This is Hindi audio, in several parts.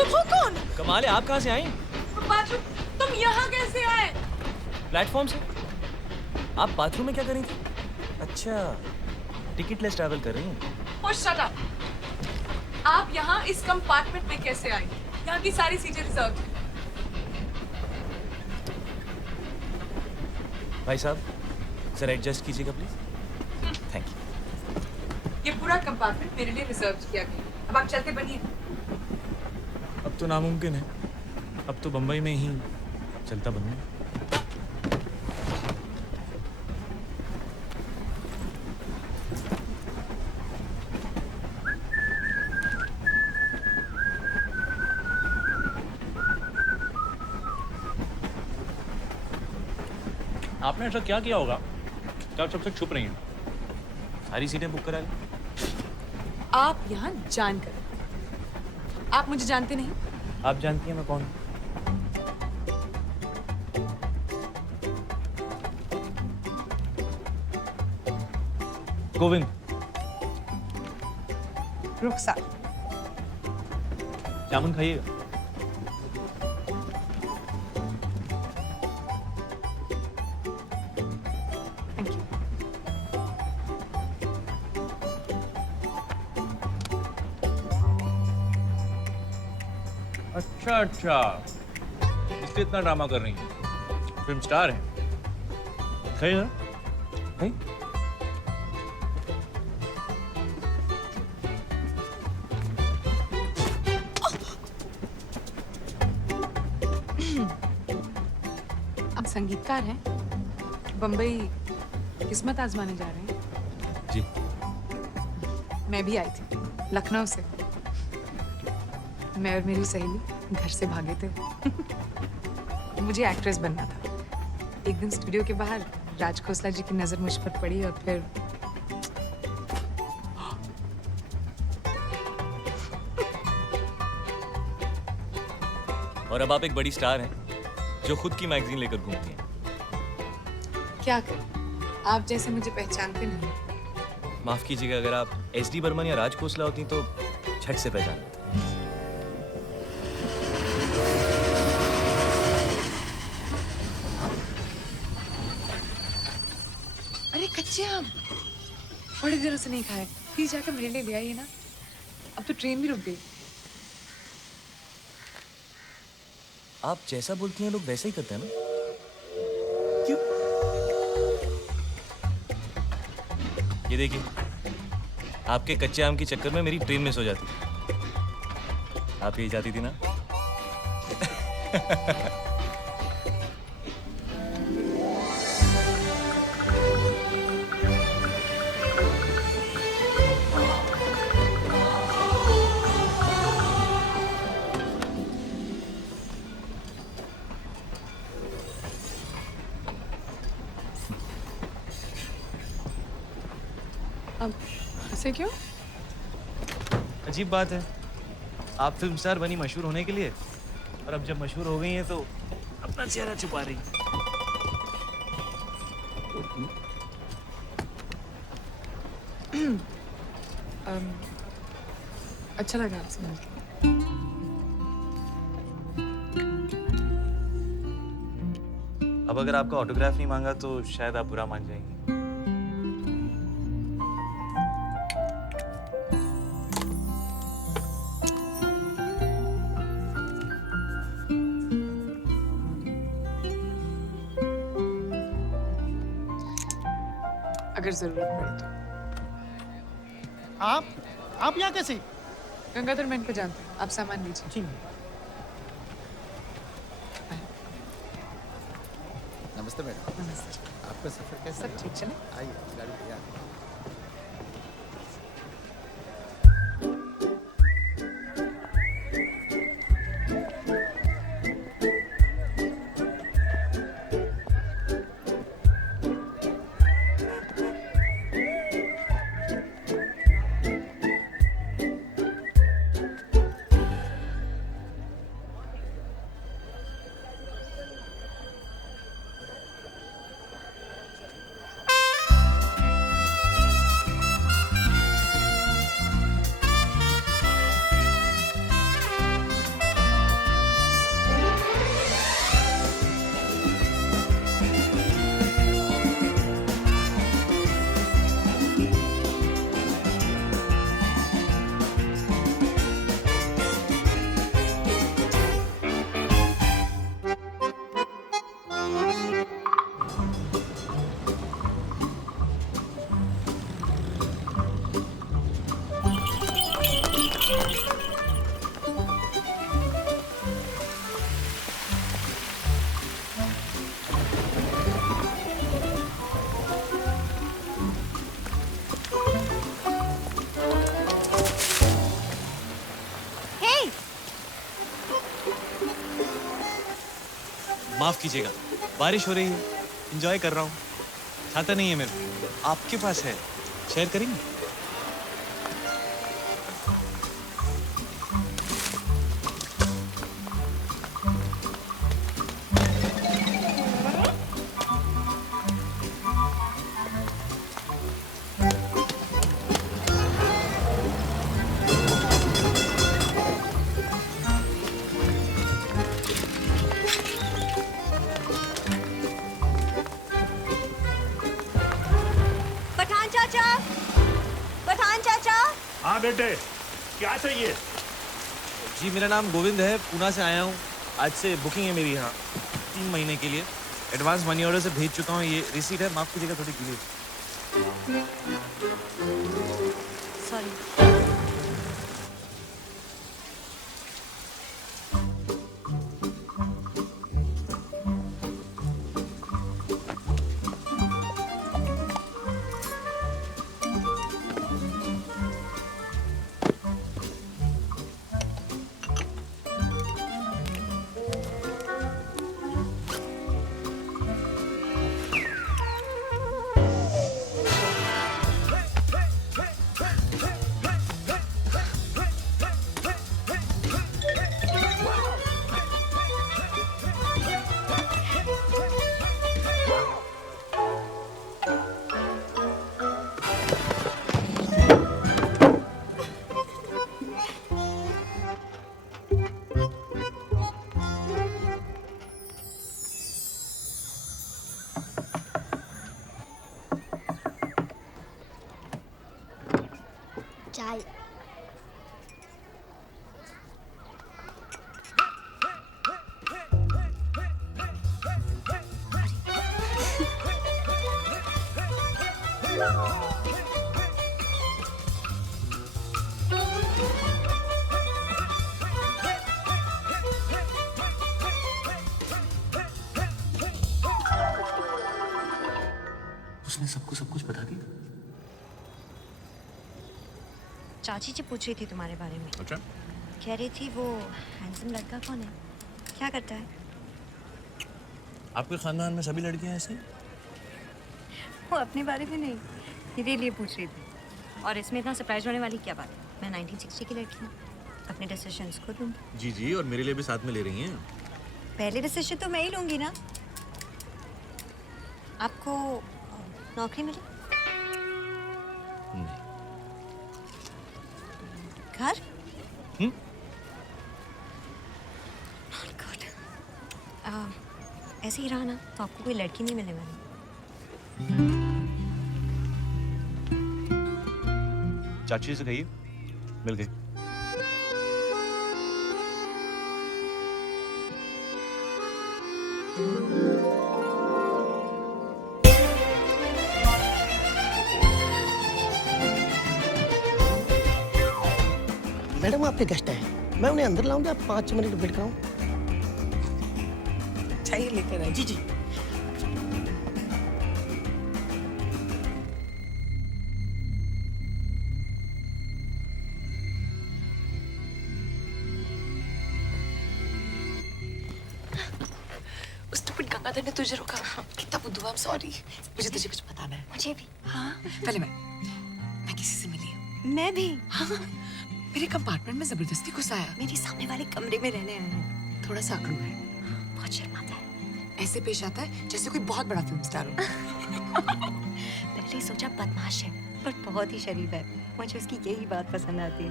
तुम हो कौन? कमाल है, आप कहाँ से आई? बाथरूम, तुम यहाँ कैसे आए? प्लेटफॉर्म से। आप बाथरूम में क्या कर रही थी? अच्छा, टिकट लेस ट्रैवल कर रही हैं। Oh, shut up! आप यहाँ इस कंपार्टमेंट में कैसे आए? यहाँ की सारी सीटें रिजर्व हैं। भाई साहब, सर एडजस्ट कीजिएगा प्लीज। Thank you. ये पूरा कंपार्टमेंट मेरे लिए रिजर्व किया गया। अब आप चलते बनिए। अब तो नामुमकिन है, अब तो बम्बई में ही चलता बनूँ। आपने ऐसा क्या किया होगा कि आप सबसे छुप रही हैं? सारी सीटें बुक करा ली। आप यहाँ जानकर, आप मुझे जानते नहीं? आप जानती हैं मैं कौन हूँ? गोविंद। रुखसार। जामुन खाइएगा। Thank you. अच्छा अच्छा, इसलिए इतना ड्रामा कर रही हैं। फिल्म स्टार हैं। खाइए ना। भाई आप संगीतकार हैं? बम्बई किस्मत आजमाने जा रहे हैं? जी। मैं भी आई थी, लखनऊ से। मैं और मेरी सहेली घर से भागे थे। मुझे एक्ट्रेस बनना था। एक दिन स्टूडियो के बाहर राज खोसला जी की नजर मुझ पर पड़ी और फिर और अब आप एक बड़ी स्टार हैं जो खुद की मैगजीन लेकर घूमती हैं। क्या करें, आप जैसे मुझे पहचानते नहीं। माफ कीजिएगा, अगर आप SD बर्मन या राज खोसला होती तो झट से पहचान लेते। अरे कच्चे आम बड़े दिनों से नहीं खाए, प्लीज जाकर मेरे लिए ले आइए ना। अब तो ट्रेन भी रुक गई। आप जैसा बोलती हैं लोग वैसा ही करते हैं ना? क्यों? ये देखिए, आपके कच्चे आम के चक्कर में मेरी ट्रेन मिस हो जाती। आप यही जाती थी ना? अब ऐसे क्यों? अजीब बात है, आप फिल्म स्टार बनी मशहूर होने के लिए, और अब जब मशहूर हो गई हैं तो अपना चेहरा छुपा रही हैं। अच्छा लगा आपसे मिलकर। अब अगर आपका ऑटोग्राफ नहीं मांगा तो शायद आप बुरा मान जाएंगे। अगर जरूरत पड़े तो। आप यहाँ कैसे? गंगाधर मैं इनको जानती हूँ, आप सामान लीजिए। जी। नमस्ते मैडम। नमस्ते। आपका सफर कैसा सब ठीक चले? आइए, गाड़ी तैयार है। माफ कीजिएगा, बारिश हो रही है, एंजॉय कर रहा हूँ। छाता नहीं है मेरे, आपके पास है, शेयर करेंगे? पठान चाचा, पठान चाचा। हाँ बेटे, क्या चाहिए? जी मेरा नाम गोविंद है, पूना से आया हूँ। आज से बुकिंग है मेरी यहाँ 3 महीने के लिए। एडवांस मनी ऑर्डर से भेज चुका हूँ, ये रिसीट है, माफ कीजिएगा थोड़ी गिली। सॉरी। चाय। उसने सबको सब कुछ बता दिया। चाची जी पूछ रही थी तुम्हारे बारे में। अच्छा, कह रही थी वो हैंडसम लड़का कौन है, क्या करता है? आपके खानदान में सभी लड़कियां ऐसी? वो अपने बारे में नहीं, मेरे लिए पूछ रही थी। और इसमें इतना सरप्राइज होने वाली क्या बात है? मैं 1960 की लड़की हूँ, अपने डिसीजंस खुद लूँगी। जी जी, और मेरे लिए भी साथ में ले रही हैं। पहले डिसीजन तो मैं ही लूँगी ना। आपको नौकरी मिली? नहीं। घर? हम्म? Not good. ऐसे ही रहा ना तो आपको कोई लड़की नहीं मिलने वाली। चाची से कहिए, मिल गई। मैडम आपके गेस्ट हैं, मैं उन्हें अंदर लाऊं या 5 मिनट वेट कराऊं? चाहिए लेकर आइए। जी जी। उस स्टूपिड गंगाधर ने तुझे रोका। कितना बुद्धू, आई एम सॉरी। मुझे तुझे कुछ बताना है। मुझे भी। हाँ, पहले मैं किसी से मिली हूँ। मैं भी। हाँ, मेरे कंपार्टमेंट में जबरदस्ती घुस आया। मेरे सामने वाले कमरे में रहने आया है। थोड़ा सा अकड़ू है, बहुत शर्माता है। ऐसे पेश आता है जैसे कोई बहुत बड़ा फिल्म स्टार हो। पहले ही सोचा बदमाश है, पर बहुत ही शरीफ है। मुझे उसकी यही बात पसंद आती है।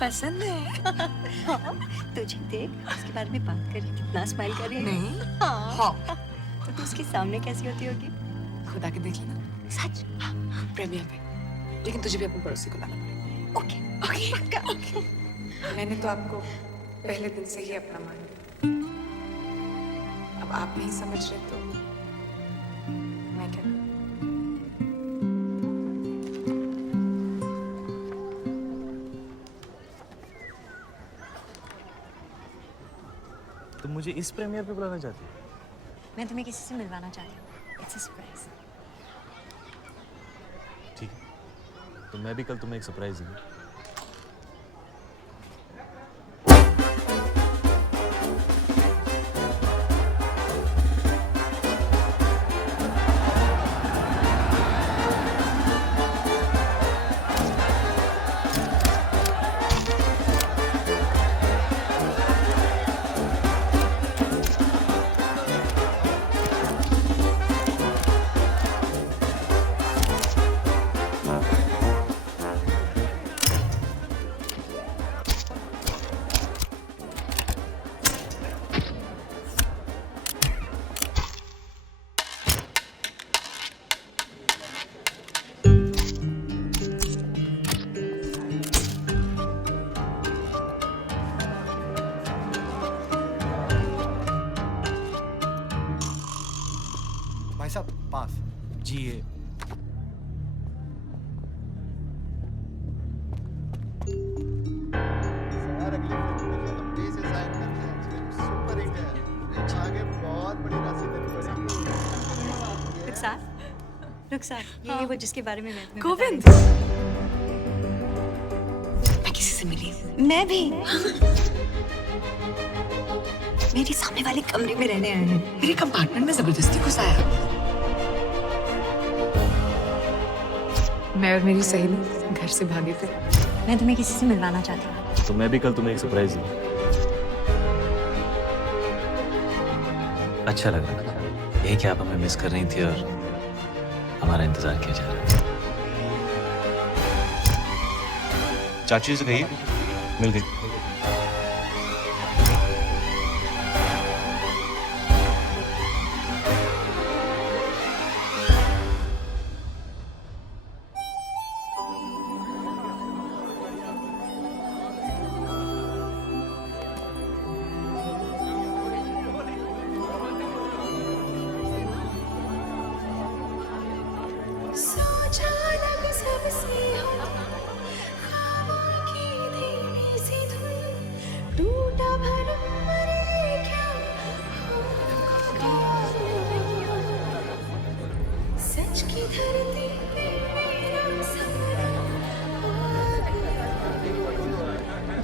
पसंद है। तुझे देख, उसके बारे में बात करी, कितना स्माइल कर रही है। नहीं। हाँ। हाँ। तो तू उसके सामने कैसी होती होगी? खुदा के देख लेना। सच? हाँ, प्रीमियर पे। लेकिन तुझे भी अपने पड़ोसी को लाना पड़ेगा। ओके। ओके, पक्का। ओके। मैंने तो आपको पहले दिन से ही अपना मान लिया। अब आप नहीं समझ रहे तो मैं क्या करूं? तुम मुझे इस प्रीमियर पे बुलाना चाहती हो? मैं तुम्हें किसी से मिलवाना चाहती हूँ। It's a surprise. ठीक है, तो मैं भी कल तुम्हें एक सरप्राइज दूंगा। पास जी ये यार अगली फिल्म मुझे लंबे से साइन करते हैं फिल्म सुपर हिट है आगे बहुत बड़ी राशि देनी पड़ेगी रुखसार ये वो जिसके बारे में मैं तुम्हें गोविंद मैं किसी से मिली मैं भी मेरे सामने वाले कमरे में रहने आए हैं। मेरे कंपार्टमेंट में जबरदस्ती घुसाया। मैं और मेरी सहेली घर से भागे थे। मैं तुम्हें किसी से मिलवाना चाहती हूँ। तो मैं भी कल तुम्हें एक सरप्राइज दूँ। अच्छा लग रहा था यही कि आप हमें मिस कर रही थी और हमारा इंतजार किया जा रहा है। चाची से कहिए मिल गई।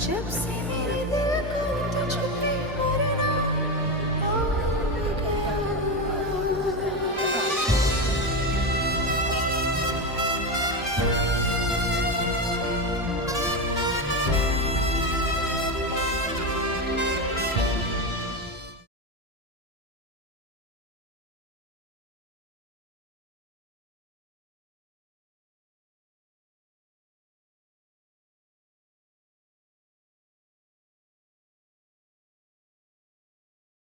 जब से